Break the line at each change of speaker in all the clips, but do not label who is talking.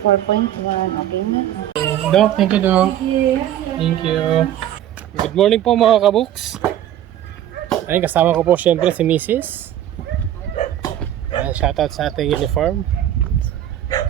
4.1. Okay na.
Doc, thank you, Doc. Thank you. Good morning po mga kabooks. Ay, kasama ko po syempre si Mrs. Ayan, shoutout sa ating uniform.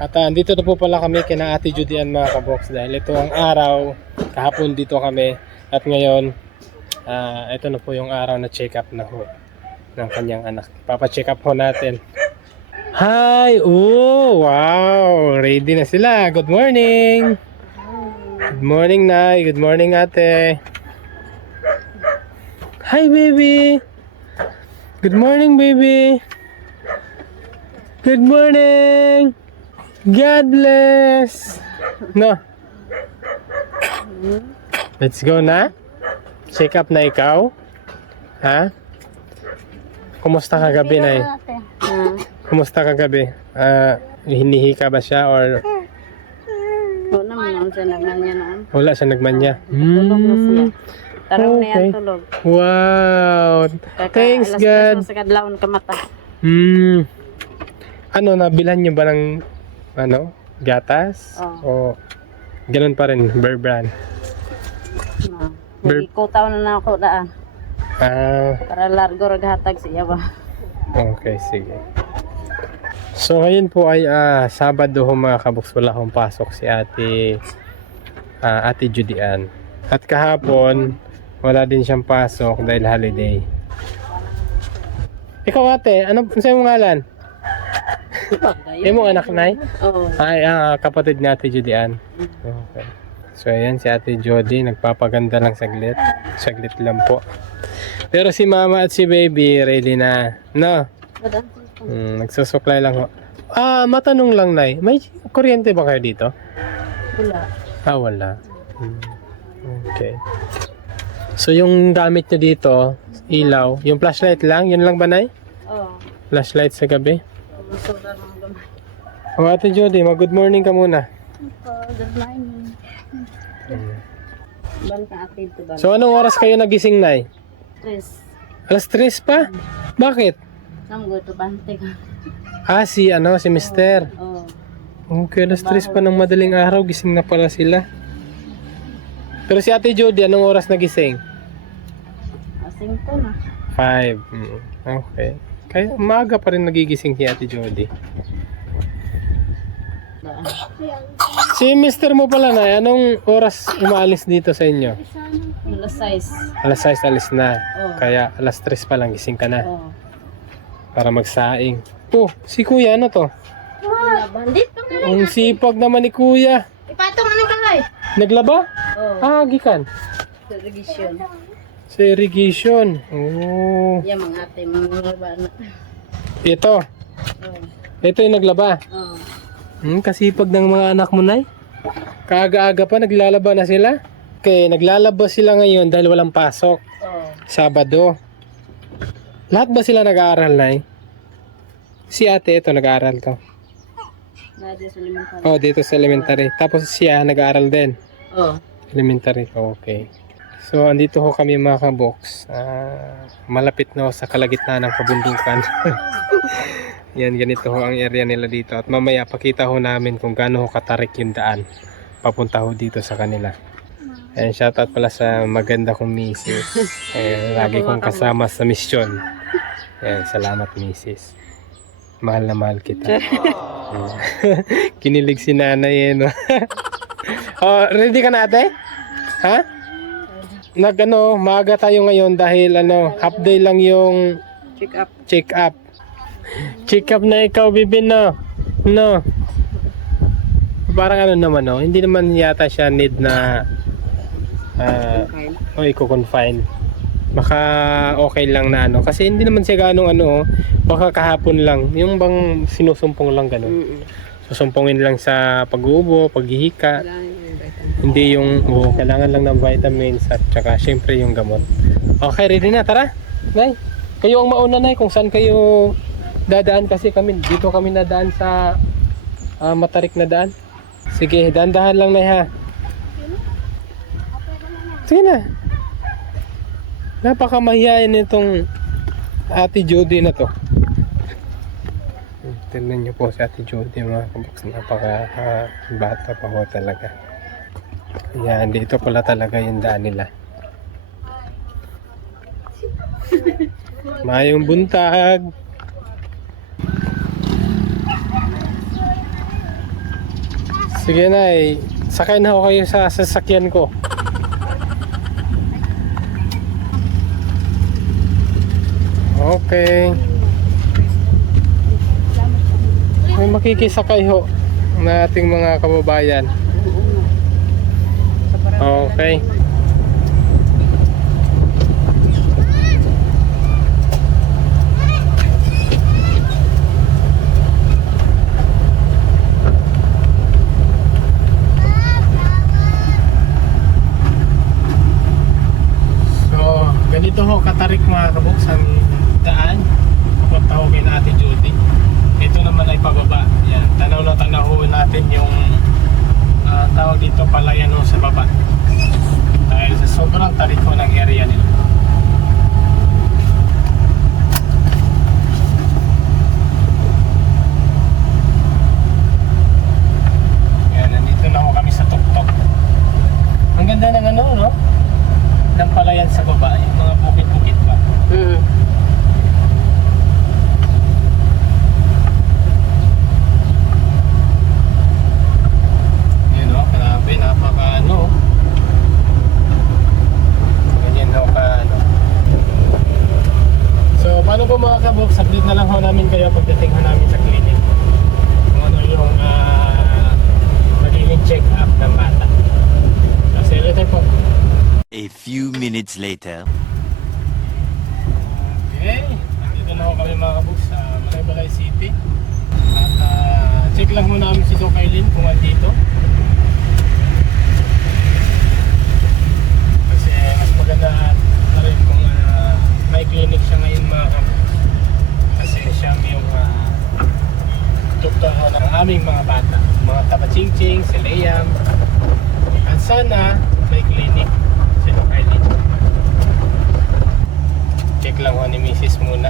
At ah, andito na po pala kami kina Ate Judy Ann mga kabooks dahil ito ang araw, kahapon dito kami at ngayon, ah, ito na po yung araw na check up na ho ng kanyang anak. Papa-check up ho natin. Hi! Oh, wow! Ready na sila. Good morning! Good morning, Nay. Good morning, Ate. Hi, baby. Good morning, baby. Good morning. God bless. No. Let's go na. Check up na ikaw. Ha? Kumusta ka gabi, Nay? Kumusta ka gabi? Ah, hinihi ka ba siya or
Oo naman, noon siya naman niya noon.
wala siya nagmanya?
Tulog na siya. Tarong na yan
Okay.
tulog.
Wow!
Kaka,
Thanks,
alas
God.
dos na sa kadlawon ka mata.
Hmm. Ano, nabilan niyo ba ng ano, gatas? O ganun pa rin, bear brand?
No.
Ber-
Nagikutaw na na ako daan.
Ah,
Para largo raghatag siya ba.
okay, sige. So ngayon po ay ah, Sabado ho mga kabuks, wala akong pasok si ate ah, ate Judy Ann. At kahapon, wala din siyang pasok dahil holiday. Ikaw ate, ano sa mong ngalan? Imo anak nay?
Oo.
Ay, ah, kapatid ni Ate Judy Ann. Okay. So, ayan si Ate Jody, nagpapaganda lang saglit. Saglit lang po. Pero si Mama at si Baby, ready na. No? Hmm, nagsusuklay lang ho. Ah, matanong lang, Nay. May kuryente ba kayo dito?
Wala.
Ah, wala. Hmm. Okay. So, yung gamit nyo dito, ilaw, yung flashlight lang, yun lang ba, Nay?
Oo.
Flashlight sa gabi?
Masura ng gamay.
O, Ate Jody, mag-good morning ka muna.
Good morning. Ban ka atid to ban.
So, anong oras kayo nagising, Nay?
Tres.
Alas 3 pa? Bakit?
Sam go to bante ka.
Ah, si ano, si Mister.
Oo.
Okay, alas 3 pa ng madaling araw, gising na pala sila. Pero si Ate Jody, anong oras nagising?
Asing ko na.
5. Mm, okay. Kaya umaga pa rin nagigising si Ate Jody. Si Mister mo pala na, anong oras umaalis dito sa inyo?
Alas size.
Alas 6 alis na.
Oo.
Kaya alas 3 pa lang gising ka na
Oo.
Para magsaing. Oh, si Kuya, ano to?
Bandit to na.
Ang sipag naman ni Kuya.
Ipatong na ng kalay.
Naglaba?
Oo.
Ah, gikan.
Irrigation.
Sa irrigation. Oh.
Yan mga ate, mga bana.
Ito.
Oo.
Ito yung naglaba.
Oo.
Hmm, kasipag ng mga anak mo, Nay. Kaaga-aga pa, naglalaba na sila. Okay, naglalaba sila ngayon dahil walang pasok.
Oo.
Sabado. Lahat ba sila nag-aaral, Nay? Si ate, ito, nag-aaral to.
Sa kalay.
Oh, dito sa elementary. Tapos siya, nag-aaral din.
Oo.
Elementary. Okay. So, andito ho kami mga kabox. Ah, malapit na ho sa kalagitnaan ng kabundukan. Yan, ganito ho ang area nila dito. At mamaya, pakita ho namin kung gaano ho katarik yung daan. Papunta ho dito sa kanila. Ayan, shoutout pala sa maganda kong misis. Ayan, lagi kong kasama sa misyon. Ayan, salamat misis. Mahal na mahal kita. Kinilig si nanay eh, no? oh, ready ka na ate? Ha? Nag ano, maaga tayo ngayon dahil ano, half day lang yung
Check up.
check up. Check up na ikaw, Bibin, no? No. Parang ano naman, no? Hindi naman yata siya need na ah,
Okay.
o i-confine. Baka okay lang na ano. Kasi hindi naman siya ganong ano, oh. baka kahapon lang. Yung bang sinusumpong lang ganun.
Mm-mm.
Susumpongin lang sa pag-uubo, paghihika. Hindi yung oh, kailangan lang ng vitamins at saka syempre yung gamot. Okay, ready na. Tara. Nay, kayo ang mauna nay kung saan kayo dadaan kasi kami dito kami nadaan sa ah, matarik na daan. Sige, dahan-dahan lang nay ha. Sige na. Napakamahiyain nitong Ate Jody na to. Tignan niyo po si Ate Judy mga kabox. Napaka ah, bata pa ho talaga. Ayan, dito pala talaga yung daan nila. Mayong buntag. Sige na eh. Sakay na ako kayo sa sasakyan ko. Okay. May makikisakay ho na ating mga kababayan. Okay. So, ganito ho katarik mga kabuks ang daan. Papunta ho kay Ate Judy. Ito naman ay pababa. Yan, tanaw na tanaw natin yung ah, tawag dito palayan ho sa baba. Dahil sa sobrang tarik ng area nila. Yan, nandito na ho kami sa tuktok. Ang ganda ng ano, no? ng palayan sa baba, yung mga bukit-bukit pa.
Mm.
Yun o, grabe, napaka ano. Ganyan o ka ano. So, paano po mga kabok, saglit na lang ho namin kayo pagdating ho namin sa clinic. Kung ano yung uh, magiging check-up ng bata. Kasi later po.
A few later.
Okay, nandito na ho kami mga kabok sa Malaybalay City. At ah, check lang ho namin si Doc Eileen kung andito. Kasi mas maganda na rin kung ah, may clinic siya ngayon mga kabok. Kasi siya yung uh, doktor ng aming mga bata. Mga tapachingching, si Liam. At sana may clinic si Doc Eileen. Check lang ho ni Mrs. muna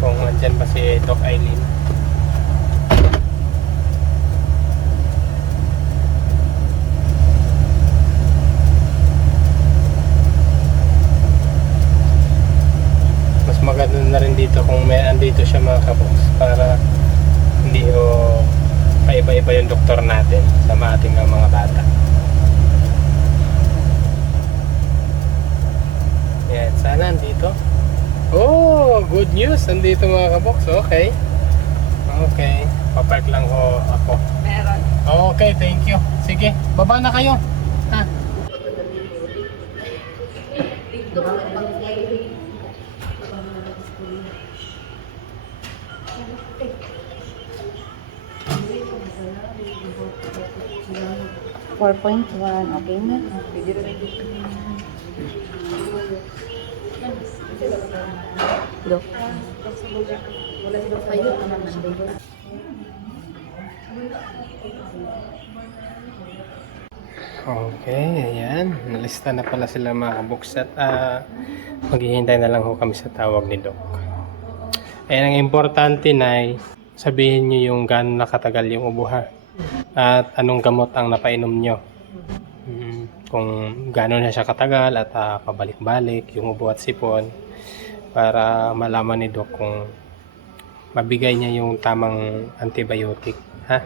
kung andyan ba si Doc Eileen. Mas maganda na rin dito kung may andito siya mga kaboks para hindi ho paiba-iba yung doktor natin sa ating mga bata. Yan, sana andito. Oh, good news. Andito mga kaboks. Okay. Okay. Papark lang ho ako.
Meron.
Okay, thank you. Sige, baba na kayo. Ha?
Four point one. Okay na. Dok. Ayun naman.
Okay, ayan. Nalista na pala sila mga kaboks at ah, maghihintay na lang ho kami sa tawag ni Doc. Ayan, ang importante na sabihin nyo yung gaano nakatagal yung ubo ha. At anong gamot ang napainom nyo. Mm, kung gaano na siya katagal at ah, pabalik-balik yung ubo at sipon para malaman ni Doc kung mabigay niya yung tamang antibiotic. Ha?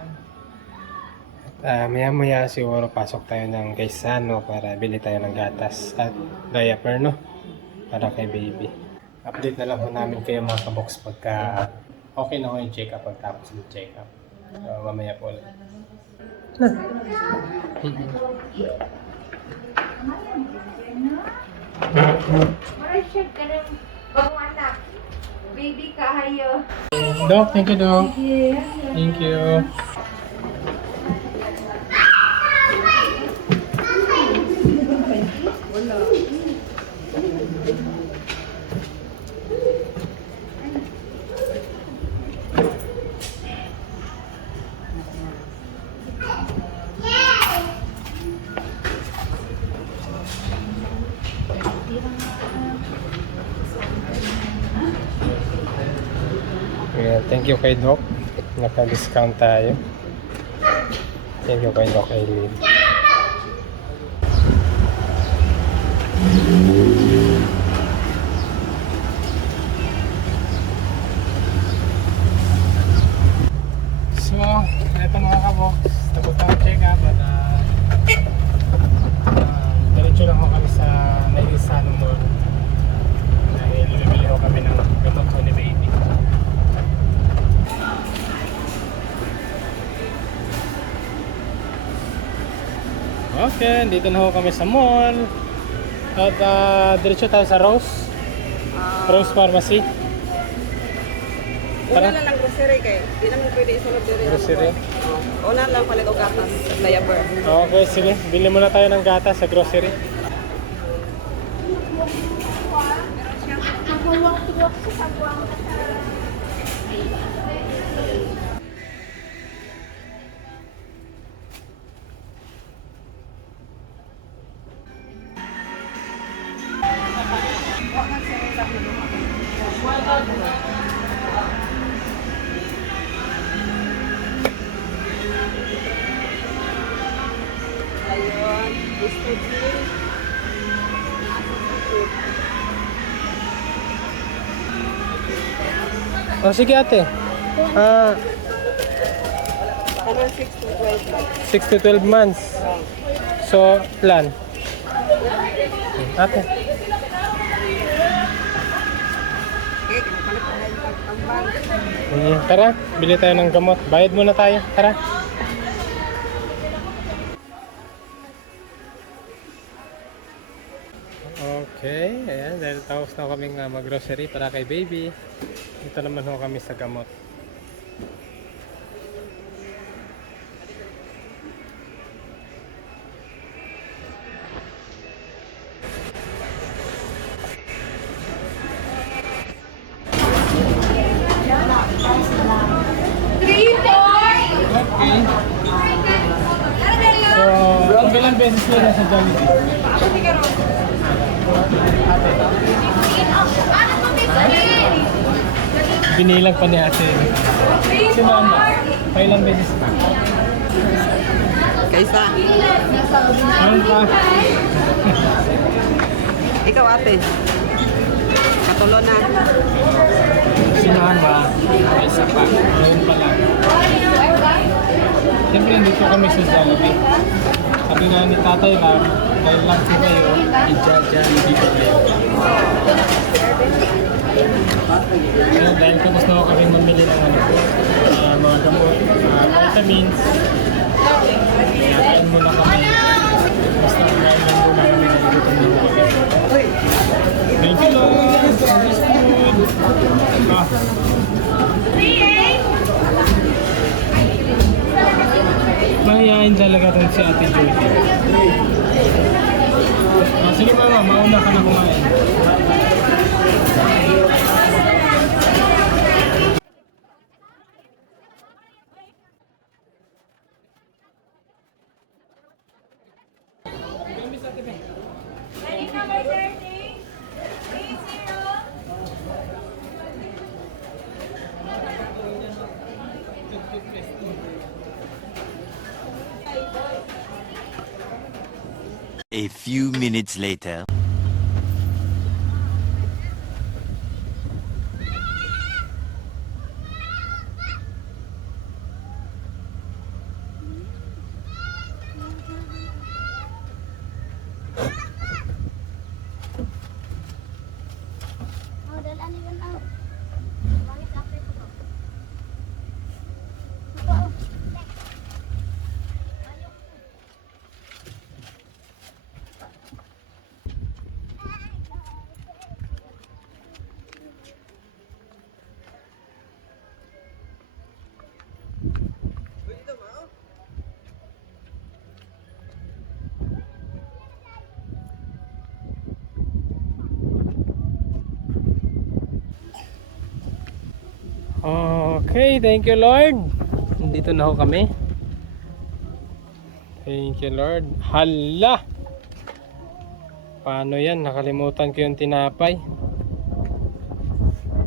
Ah, maya maya siguro pasok tayo ng Gaisano para bili tayo ng gatas at diaper no para kay baby. Update na lang po namin kayo mga kabox pagka okay na ko yung check up pagtapos ng check up. So, mamaya po ulit.
Marashag ka ng bagong anak. Baby ka, hayo.
Doc, thank you Doc. Thank you. Thank you kay Doc. Naka-discount tayo. Thank you kay Doc Eileen. So, eto mga kabox. Tapos na ang check up at uh, uh, diretso lang ako kami sa Nailisano Mall. Dahil bibili ko kami ng gamot ko ni baby. Okay, dito na ako kami sa mall. At uh, diretso tayo sa Rose. Rose Pharmacy.
Una
Tara.
na lang grocery kay. Di naman pwede isunod din.
Grocery?
Oh. Una lang palit og gatas, diaper.
Okay, sige. Bili muna tayo ng gata sa grocery.
Ayun,
O sige ate. Ah,
Ano 6 to 12 lang.
6 to 12 months. So, plan. Ate.
Okay, kinapalit pa tayo pag tambal.
Mm, tara, bili tayo ng gamot. Bayad muna tayo. Tara. Okay, ayan. Dahil tapos na kaming uh, mag-grocery para kay baby. Dito naman ho kami sa gamot. Okay. So, ilang beses na nasa Jollibee? Binilang pa ni ate. Si mama, kailang beses pa?
Kaysa,
Ano pa?
ikaw ate. Katulo na.
Si mama, ay isa pa. Ngayon pa lang. Siyempre, nandito kami sa Jollibee. Sabi nga ni tatay lang, dahil lang po kayo, i-Jollibee kayo. Kaya dahil tapos na ako kami mamili ng ano, ah, mga gamot, ah, vitamins. Kaya kain muna kami. Basta kain lang muna kami na gutom na kami. Thank you Lord! Food! Ah. Mahihain talaga rin si Ate Judy. Ah, sige mama, mauna ka na kumain.
Minutes later.
Okay, thank you Lord. Dito na ho kami. Thank you Lord. Hala! Paano yan? Nakalimutan ko yung tinapay.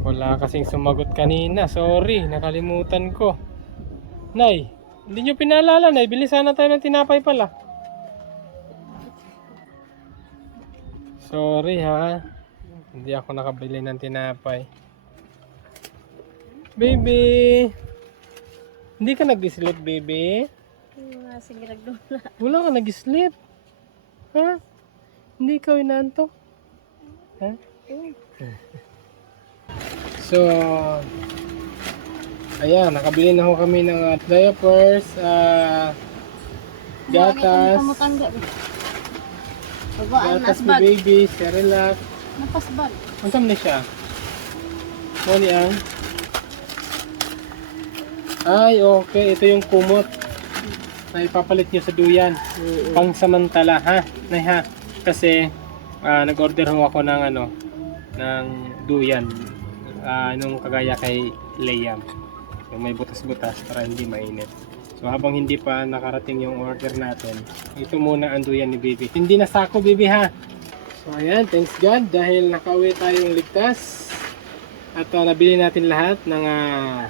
Wala kasing sumagot kanina. Sorry, nakalimutan ko. Nay, hindi nyo pinaalala, Nay. Bili sana tayo ng tinapay pala. Sorry ha. Hindi ako nakabili ng tinapay. Baby! Hindi ka nag-sleep, baby?
Mga sige nagdula.
Wala ka nag-sleep. Ha? Hindi ikaw inaantok? Ha? So, ayan, nakabili na ho kami ng uh, diapers, ah, gatas,
Pamutangga. Pagwaan,
gatas ni baby, Cerelac.
Napasbag.
Ang sam na siya? Mali ang? Ay, okay. Ito yung kumot na ipapalit nyo sa duyan. Pang samantala, ha? Nay, ha? Kasi, ah, nag-order ho ako ng ano, ng duyan. Ah, nung kagaya kay Liam. Yung may butas-butas para hindi mainit. So habang hindi pa nakarating yung order natin, ito muna ang duyan ni baby. Hindi na sako, baby, ha? So ayan, thanks God dahil nakauwi tayong ligtas. At ah, nabili natin lahat ng ah,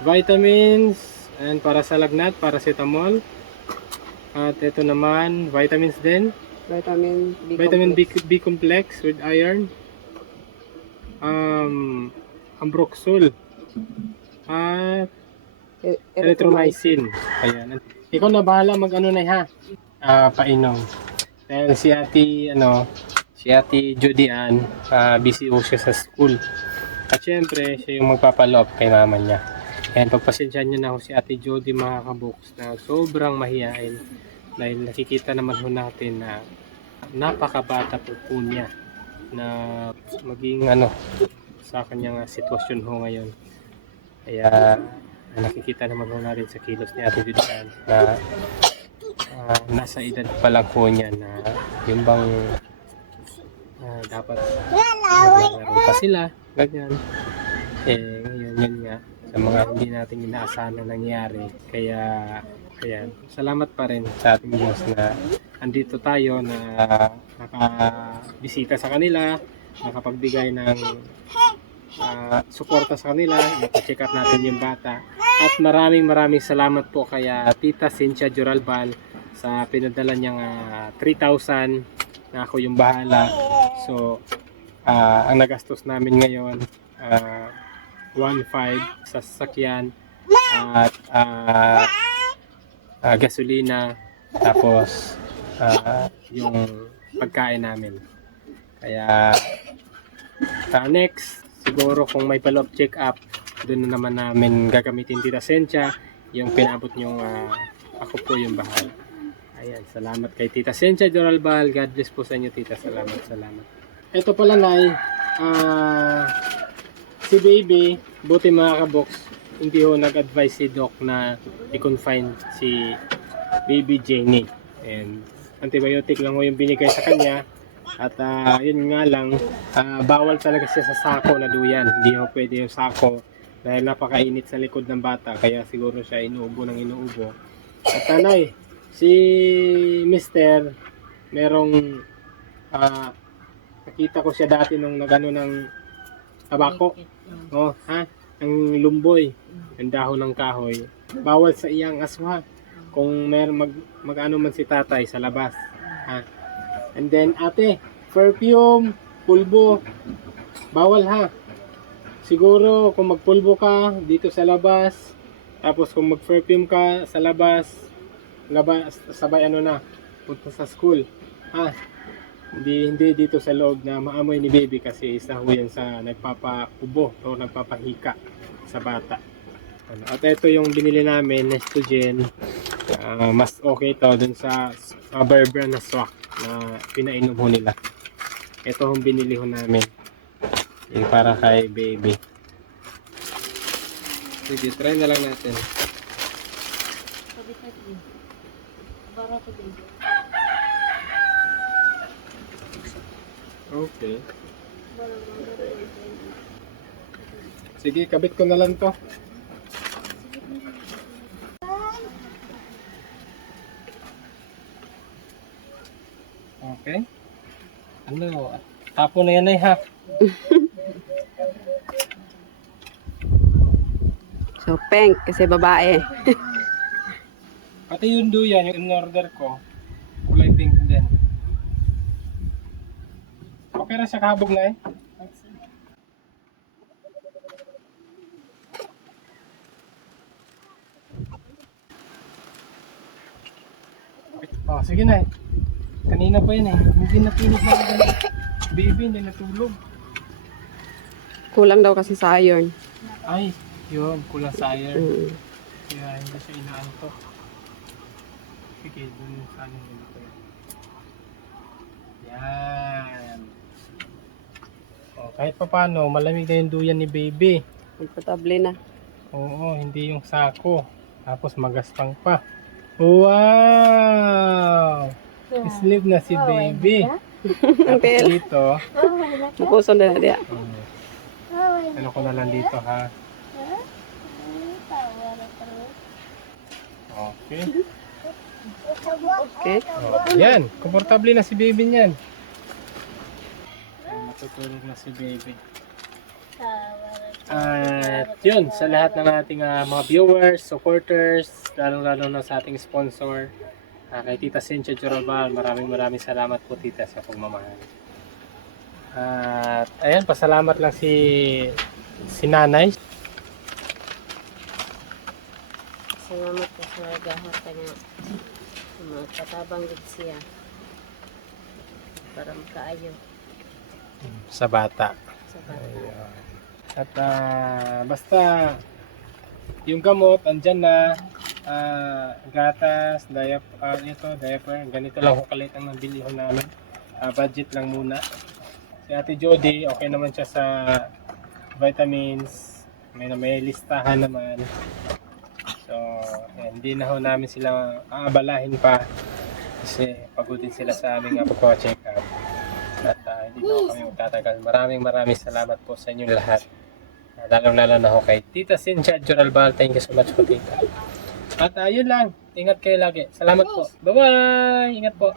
vitamins and para sa lagnat, paracetamol. At ito naman, vitamins din.
Vitamin B
Vitamin B,
complex.
B complex with iron. Um, ambroxol. At
E-
erythromycin. Ayan. Ikaw na bahala mag ano na ha. Ah, painom. Dahil si ate, ano, si ate Judy Ann, ah, busy siya sa school. At syempre, siya yung magpapaloob kay mama niya. Ayan, pagpasensyahan niyo na ho si ate Judy mga kaboks na sobrang mahihain. Dahil nakikita naman ho natin na napakabata po po niya na maging ano sa kanyang ah, sitwasyon ho ngayon. Kaya nakikita naman ho natin sa kilos ni Ate Judian na ah, nasa edad pa lang po niya na yung bang ah, dapat maglaro pa sila, ganyan. Eh, ngayon yun nga, sa mga hindi natin inaasahan na nangyari. Kaya, kaya, salamat pa rin sa ating Diyos na andito tayo na nakabisita sa kanila, nakapagbigay ng ah, suporta sa kanila, napacheck up natin yung bata. At maraming maraming salamat po kay ah, Tita Cynthia Juralbal sa pinadala niyang ah, 3,000 na ako yung bahala. So, ah, ang nagastos namin ngayon, ah, 1,500 sa sasakyan at ah, ah, gasolina tapos ah, yung pagkain namin. Kaya Ah, next, siguro kung may follow-up check-up, doon na naman namin gagamitin Tita Sencha, yung pinabot yung ako po yung bahal. Ayan, salamat kay Tita Sencha Doralbal. God bless po sa inyo, Tita. Salamat, salamat. Ito pala, Nay, ah, si Baby, buti mga kabox, hindi ho nag-advise si Doc na i-confine si Baby Jenny. And antibiotic lang ho yung binigay sa kanya. At ah, yun nga lang, ah, bawal talaga siya sa sako na duyan. Hindi ho pwede yung sako dahil napakainit sa likod ng bata. Kaya siguro siya inuubo ng inuubo. At tanay, si Mister, merong ah, nakita ko siya dati nung nagano ng tabako. Oh, ha? Ang lumboy, ang dahon ng kahoy. Bawal sa iyang aswa. Kung mer mag mag-ano man si tatay sa labas. Ha? And then ate, perfume, pulbo, bawal ha. Siguro kung magpulbo ka dito sa labas, tapos kung mag-perfume ka sa labas, labas sabay ano na, punta sa school. Ha? Hindi, hindi dito sa loob na maamoy ni baby kasi isa ho yan sa nagpapaubo o nagpapahika sa bata. Ano, at ito yung binili namin, Nestogen. Ah, mas okay to dun sa uh, brand na swak na pinainom ho nila. Ito yung binili ho namin. Yung para kay baby. Sige, try na lang natin.
Sabi ka din. Barato din.
Okay. Sige, kabit ko na lang to. Okay. Ano? Tapo na yan ay ha.
So, pink kasi babae.
Pati yung duyan, yung in-order ko, kulay pink din. Na siya kahabog na eh. Oh, sige na eh. Kanina pa yun eh. Hindi napinig na ako. Baby, hindi natulog.
Kulang daw kasi sa iron.
Ay, yun, kulang sa iron.
Mm.
Kaya hindi siya inaantok. Sige, dun sa ano nila ko yan. Yan. O, kahit pa paano, malamig na yung duyan ni baby.
Komportable na.
Oo, hindi yung sako. Tapos magaspang pa. Wow! Sleep na si baby. Tapos dito,
napuson na na diya.
um, ano ko na lang dito ha. Okay.
Okay?
Oh, yan, komportable na si baby niyan. Ayan, Matutulog na si baby. At yun, sa lahat ng ating ah, mga viewers, supporters, lalong-lalo na sa ating sponsor, ah, kay Tita Cynthia Jorabal, maraming maraming salamat po Tita sa pagmamahal. At ayan, pasalamat lang si si Nanay.
Salamat po sa gahot nga. Mga katabang siya. Para makaayo
sa bata.
sa bata.
At ah, basta yung gamot andyan na ah, gatas, diaper, ah, ito, diaper, ganito lang ho kalit ang nabili ho namin. Ah, budget lang muna. Si Ate Jody, okay naman siya sa vitamins. May, may listahan naman. So, ayan, hindi na ho namin sila aabalahin pa kasi pagod din sila sa aming uh, pagpa-check up. Ah, hindi na kami magtatagal. Maraming maraming salamat po sa inyong lahat. Uh, Lalong-lalo na ho kay Tita Cynthia Joralbal. Thank you so much po, Tita. At ayun lang. Ingat kayo lagi. Salamat po. Bye-bye! Ingat po.